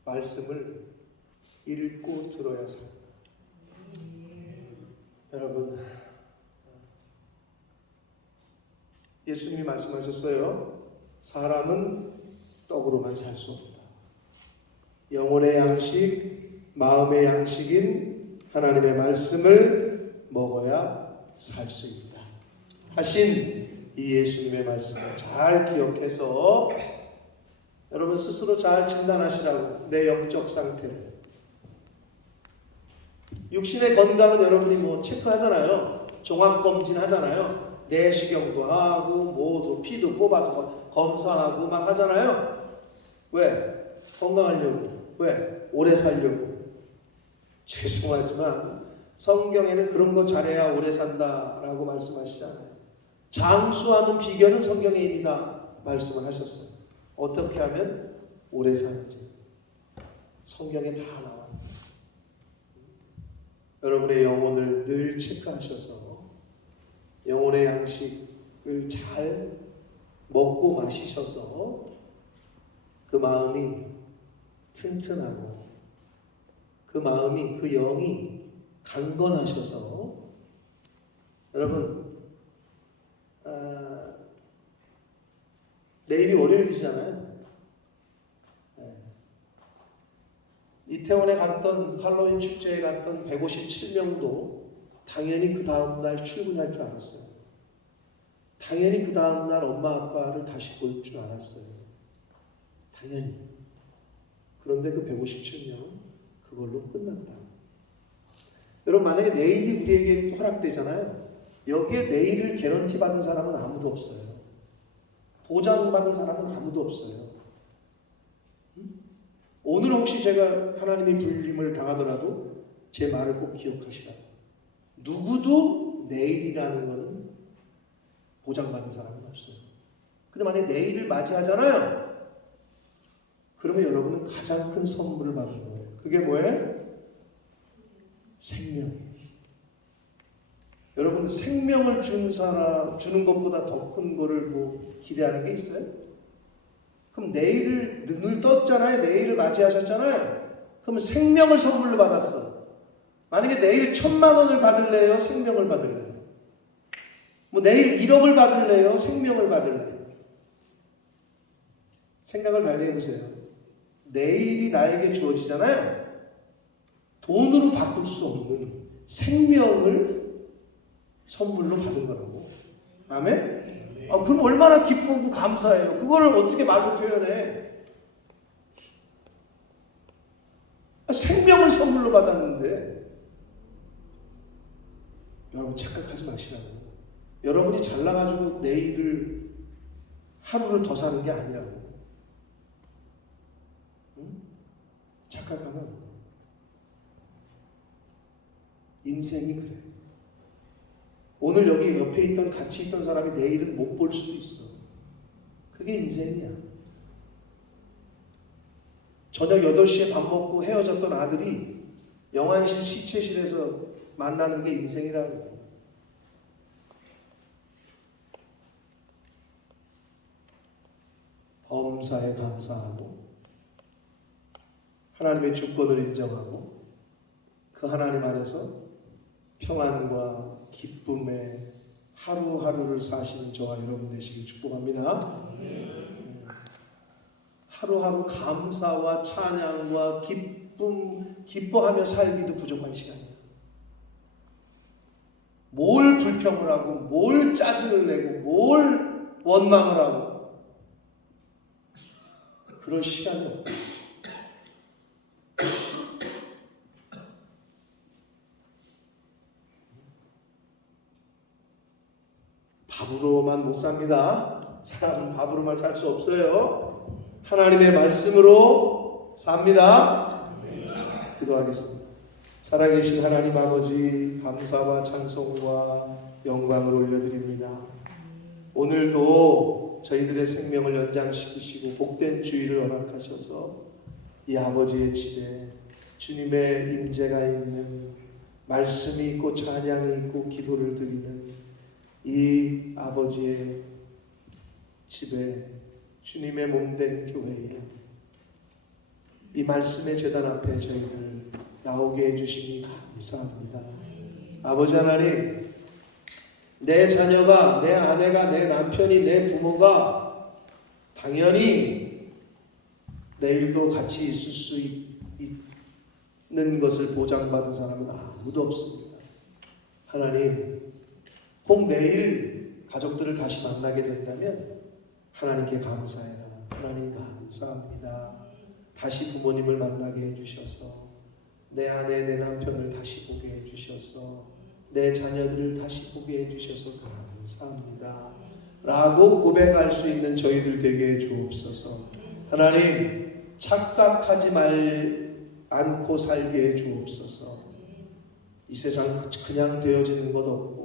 말씀을 읽고 들어야 산다. 여러분, 예수님이 말씀하셨어요. 사람은 떡으로만 살 수 없다. 영혼의 양식, 마음의 양식인 하나님의 말씀을 먹어야 살 수 있다 하신 이 예수님의 말씀을 잘 기억해서 여러분 스스로 잘 진단하시라고. 내 영적 상태를. 육신의 건강은 여러분이 뭐 체크하잖아요. 종합검진 하잖아요. 내시경도 하고 뭐도 피도 뽑아서 검사하고 막 하잖아요. 왜? 건강하려고. 왜? 오래 살려고. 죄송하지만 성경에는 그런 거 잘해야 오래 산다라고 말씀하시잖아요. 장수하는 비결은 성경에 이미 다 말씀을 하셨어요. 어떻게 하면 오래 사는지 성경에 다 나와요. 여러분의 영혼을 늘 체크하셔서 영혼의 양식을 잘 먹고 마시셔서 그 마음이 튼튼하고 그 마음이, 그 영이 강건하셔서 여러분 내일이 월요일이잖아요. 이태원에 갔던 할로윈 축제에 갔던 157명도 당연히 그 다음날 출근할 줄 알았어요. 당연히 그 다음날 엄마 아빠를 다시 볼 줄 알았어요. 당연히. 그런데 그 157명은 그걸로 끝났다. 여러분 만약에 내일이 우리에게 허락되잖아요. 여기에 내일을 개런티 받은 사람은 아무도 없어요. 보장받은 사람은 아무도 없어요. 오늘 혹시 제가 하나님의 불림을 당하더라도 제 말을 꼭 기억하시라. 누구도 내일이라는 것은 보장받은 사람은 없어요. 근데 만약에 내일을 맞이하잖아요. 그러면 여러분은 가장 큰 선물을 받는 거예요. 그게 뭐예요? 생명이에요. 여러분 생명을 주는 것보다 더 큰 거를 뭐 기대하는 게 있어요? 그럼 내일을 눈을 떴잖아요. 내일을 맞이하셨잖아요. 그럼 생명을 선물로 받았어. 만약에 내일 1,000만 원을 받을래요? 생명을 받을래요? 뭐 내일 1억을 받을래요? 생명을 받을래요? 생각을 달리 해보세요. 내일이 나에게 주어지잖아요. 돈으로 바꿀 수 없는 생명을 선물로 받은 거라고. 아멘? 그럼 얼마나 기쁘고 감사해요. 그거를 어떻게 말로 표현해? 생명을 선물로 받았는데 여러분 착각하지 마시라고. 여러분이 잘나가지고 내일을 하루를 더 사는 게 아니라고. 응? 착각하면 안 돼. 인생이 그래. 오늘 여기 옆에 있던 같이 있던 사람이 내일은 못 볼 수도 있어. 그게 인생이야. 저녁 8시에 밥 먹고 헤어졌던 아들이 영안실 시체실에서 만나는 게 인생이라고. 범사에 감사하고 하나님의 주권을 인정하고 그 하나님 안에서 평안과 기쁨의 하루하루를 사시는 저와 여러분 되시길 축복합니다. 하루하루 감사와 찬양과 기뻐하며 살기도 부족한 시간이에요. 뭘 불평을 하고 뭘 짜증을 내고 뭘 원망을 하고 그럴 시간이 없다. 밥으로만 못 삽니다. 사람은 밥으로만 살 수 없어요. 하나님의 말씀으로 삽니다. 기도하겠습니다. 살아계신 하나님 아버지, 감사와 찬송과 영광을 올려드립니다. 오늘도 저희들의 생명을 연장시키시고 복된 주의를 허락하셔서 이 아버지의 집에 주님의 임재가 있는, 말씀이 있고 찬양이 있고 기도를 드리는 이 아버지의 집에, 주님의 몸된 교회에 이 말씀의 제단 앞에 저희를 나오게 해주시니 감사합니다. 아버지 하나님, 내 자녀가, 내 아내가, 내 남편이, 내 부모가 당연히 내일도 같이 있을 수 있는 것을 보장받은 사람은 아무도 없습니다. 하나님, 혹 내일 가족들을 다시 만나게 된다면 하나님께 감사해라. 하나님 감사합니다. 다시 부모님을 만나게 해주셔서, 내 아내, 내 남편을 다시 보게 해주셔서, 내 자녀들을 다시 보게 해주셔서 감사합니다 라고 고백할 수 있는 저희들 되게 해 주옵소서. 하나님, 착각하지 않고 살게 해 주옵소서. 이 세상 그냥 되어지는 것 없고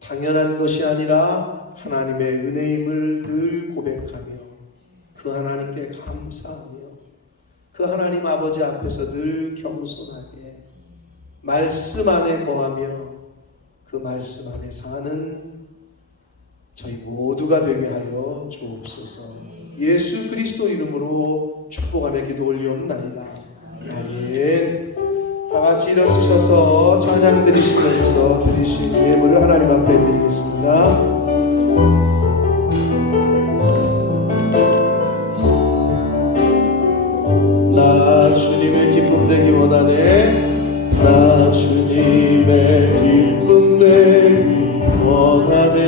당연한 것이 아니라 하나님의 은혜임을 늘 고백하며 그 하나님께 감사하며 그 하나님 아버지 앞에서 늘 겸손하게 말씀 안에 거하며 그 말씀 안에 사는 저희 모두가 되게 하여 주옵소서. 예수 그리스도 이름으로 축복하며 기도 올리옵나이다. 아멘. 다 같이 일어서셔서 찬양 드리시면서 드리신 예물을 하나님 앞에 드리겠습니다. 나 주님의 기쁨 되기 원하네. 나 주님의 기쁨 되기 원하네.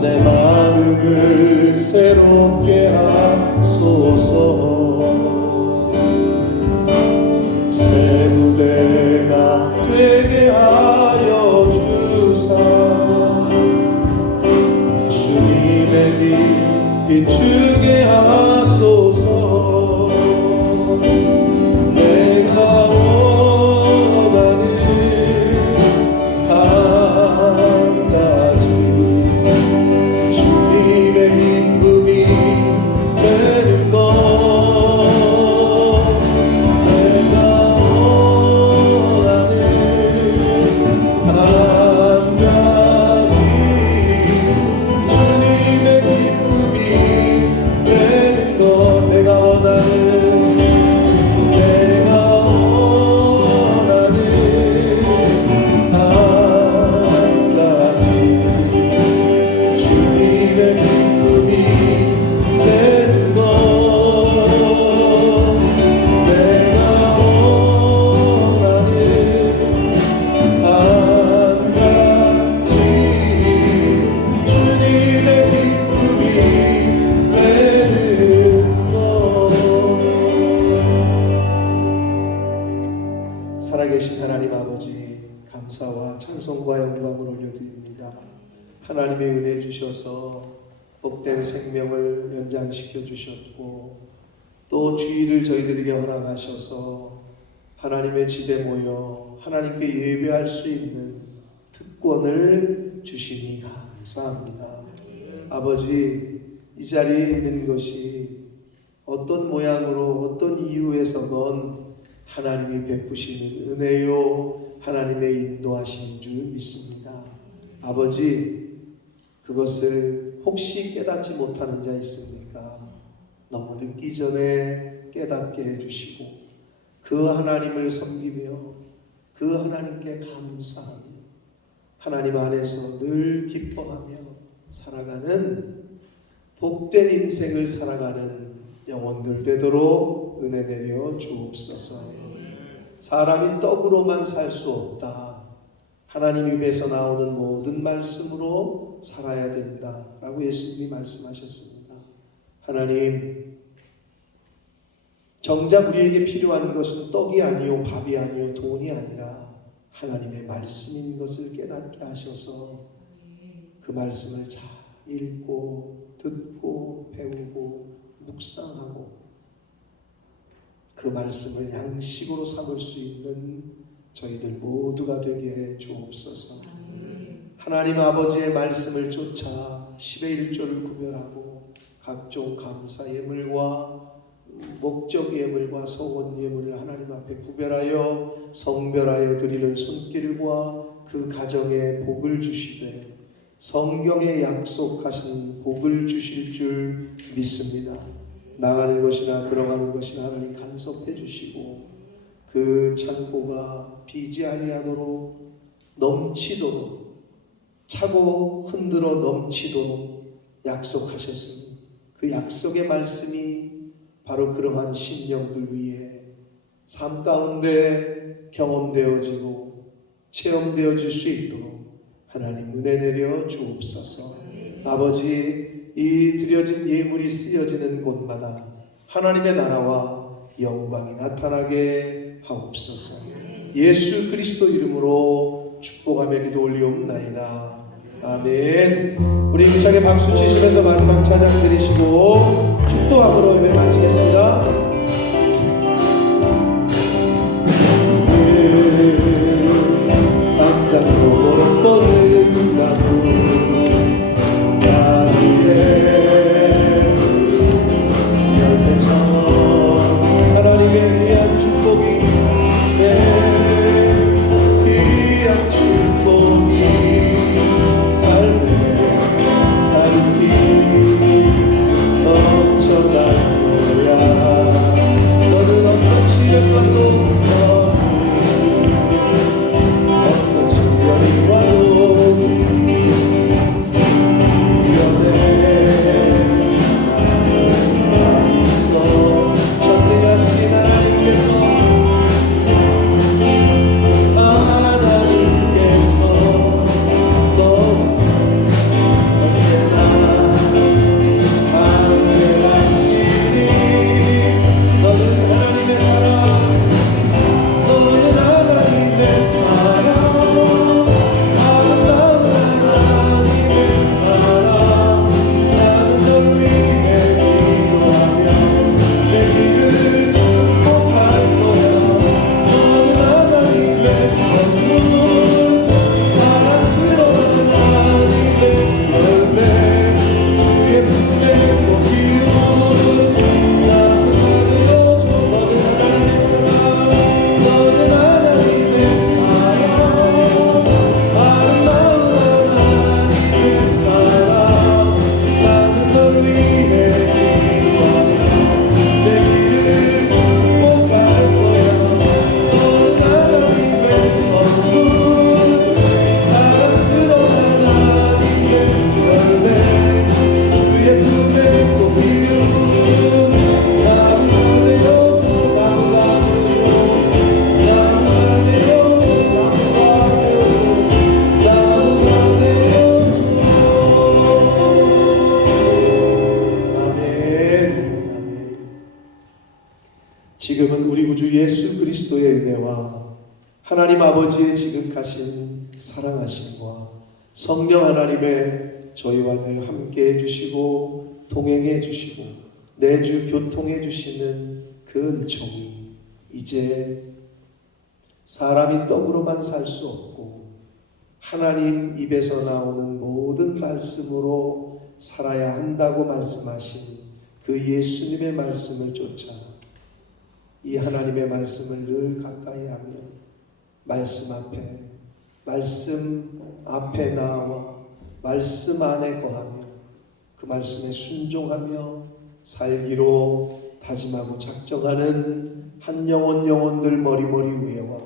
내 마음을 새롭게 하소서. 새 무대가 되게 하여 주사. 주님의 빛 비추게 하소서. 내가 원하는 한 가지 주님의 기쁨이 되는 것. 내가 원하는 한 가지 주님의 기쁨이 되는 것. 내가 원하는 한 가지 주님의 기쁨이 되는 것. 내가 원하는 한 가지 주님의 기쁨이 되는 것. 살아계신 하나님 아버지, 감사와 찬송과 영광을 올려드립니다. 하나님의 은혜 주셔서 복된 생명을 연장시켜 주셨고 또 주의를 저희들에게 허락하셔서 하나님의 집에 모여 하나님께 예배할 수 있는 특권을 주시니 감사합니다. 아버지, 이 자리에 있는 것이 어떤 모양으로 어떤 이유에서건 하나님이 베푸시는 은혜요 하나님의 인도하신 줄 믿습니다. 아버지, 그것을 혹시 깨닫지 못하는 자 있습니까? 너무 늦기 전에 깨닫게 해주시고 그 하나님을 섬기며 그 하나님께 감사하며 하나님 안에서 늘 기뻐하며 살아가는 복된 인생을 살아가는 영혼들 되도록 은혜 내려 주옵소서. 사람이 떡으로만 살 수 없다. 하나님 입에서 나오는 모든 말씀으로 살아야 된다라고 예수님이 말씀하셨습니다. 하나님, 정작 우리에게 필요한 것은 떡이 아니요 밥이 아니요 돈이 아니라 하나님의 말씀인 것을 깨닫게 하셔서 그 말씀을 잘 읽고 듣고 배우고 묵상하고 그 말씀을 양식으로 삼을 수 있는 저희들 모두가 되게 해 주옵소서. 하나님 아버지의 말씀을 쫓아 10의 1조를 구별하고 각종 감사 예물과 목적 예물과 소원 예물을 하나님 앞에 구별하여 성별하여 드리는 손길과 그 가정에 복을 주시되 성경에 약속하신 복을 주실 줄 믿습니다. 나가는 것이나 들어가는 것이나 하나님 간섭해 주시고 그 창고가 비지 아니하도록 넘치도록 차고 흔들어 넘치도록 약속하셨으니 그 약속의 말씀이 바로 그러한 심령들 위에 삶 가운데 경험되어지고 체험되어질 수 있도록 하나님 은혜 내려 주옵소서. 아버지, 이 드려진 예물이 쓰여지는 곳마다 하나님의 나라와 영광이 나타나게 하옵소서. 예수 그리스도 이름으로 축복하며 기도 올리옵나이다. 아멘. 우리 힘차게 박수 치시면서 마지막 찬양 드리시고 축도함으로 예배 마치겠습니다. 당장으로 뻗는 나무 가지에 열매처럼 하나님의 귀한 축복이 귀한 축복이 삶의 다른 길이 넘쳐갈 거야. 너는 어떤 시련과도 어떤 시련이 와도 이겨내 있어. 전능하신 하나님께서 지금은 우리 구주 예수 그리스도의 은혜와 하나님 아버지의 지극하신 사랑하심과 성령 하나님의 저희와 늘 함께 해주시고 동행해 주시고 내주 교통해 주시는 그 은총이 이제 사람이 떡으로만 살 수 없고 하나님 입에서 나오는 모든 말씀으로 살아야 한다고 말씀하신 그 예수님의 말씀을 쫓아 이 하나님의 말씀을 늘 가까이 하며 말씀 앞에 나와 말씀 안에 거하며 그 말씀에 순종하며 살기로 다짐하고 작정하는 한 영혼들 머리머리 위에와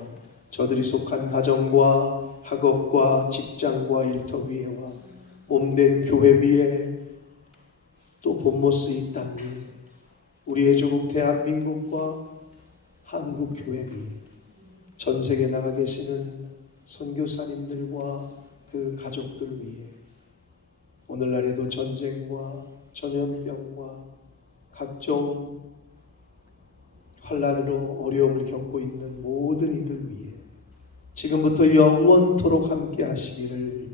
저들이 속한 가정과 학업과 직장과 일터 위에와 몸된 교회 위에 또 본모스 이 땅 위에 우리의 조국 대한민국과 한국 교회 위 전 세계에 나가 계시는 선교사님들과 그 가족들 위에 오늘날에도 전쟁과 전염병과 각종 환난으로 어려움을 겪고 있는 모든 이들 위해 지금부터 영원토록 함께 하시기를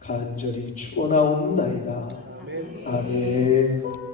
간절히 축원하옵나이다. 아멘.